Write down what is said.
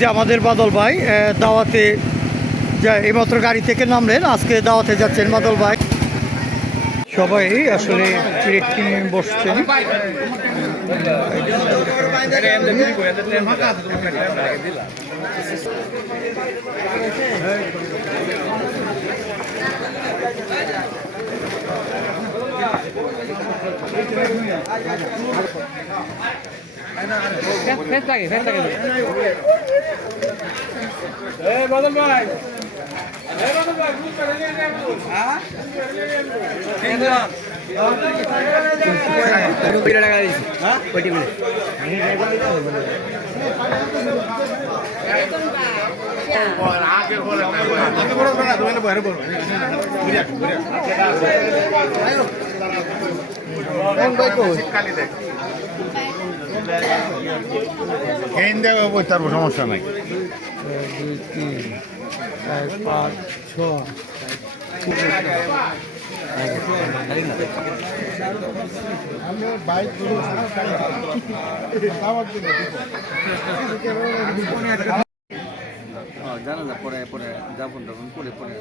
যে আমাদের বাদল ভাই দাওয়াতে যা এইমাত্র গাড়ি থেকে নামলেন, আজকে দাওয়াতে যাচ্ছেন বাদল ভাই। সবাই আসলে প্লেট কিনে বসছেন। বাদল ভাই সমস্যা নাই। 2, 3, 4, 5, 6 জানা পরে পরে যাপন করে পরে